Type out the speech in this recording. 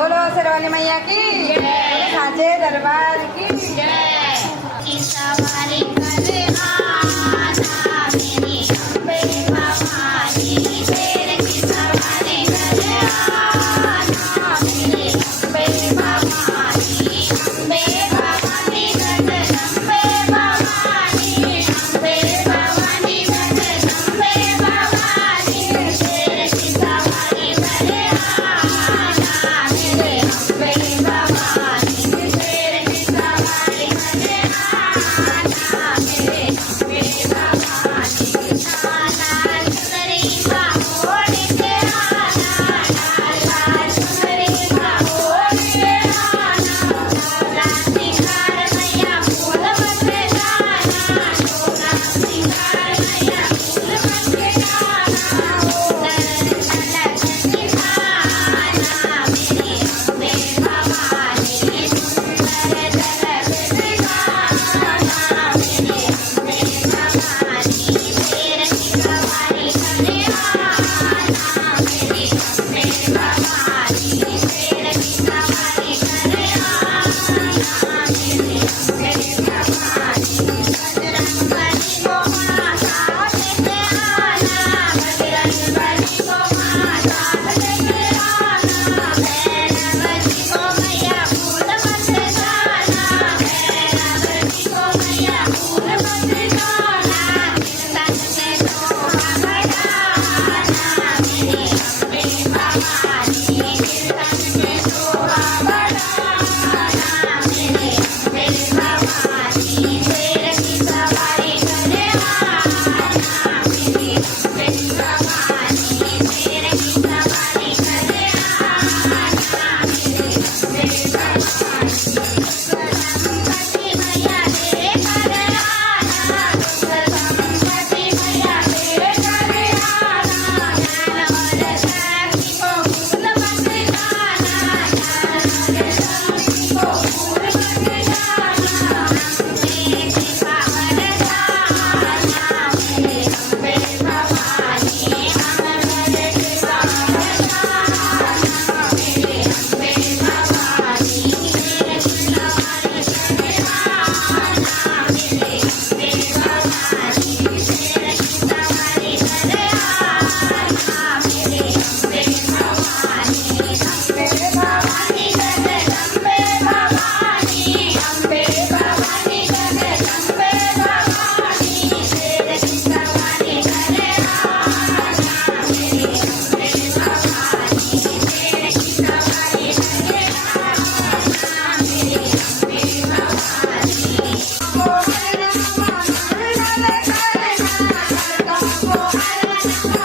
बोलो सरवाली मैया की, साचे दरबार की। सवारी करे आना मेरी अम्बे भवानी, शेर की सवारी करे आना मेरी अम्बे भवानी। अम्बे भवानी जगदम्बे भवानी, अम्बे भवानी जगदम्बे भवानी, शेर की सवारी करे आना मेरे अम्बे भवानी, शेर की सवारी करे Oh,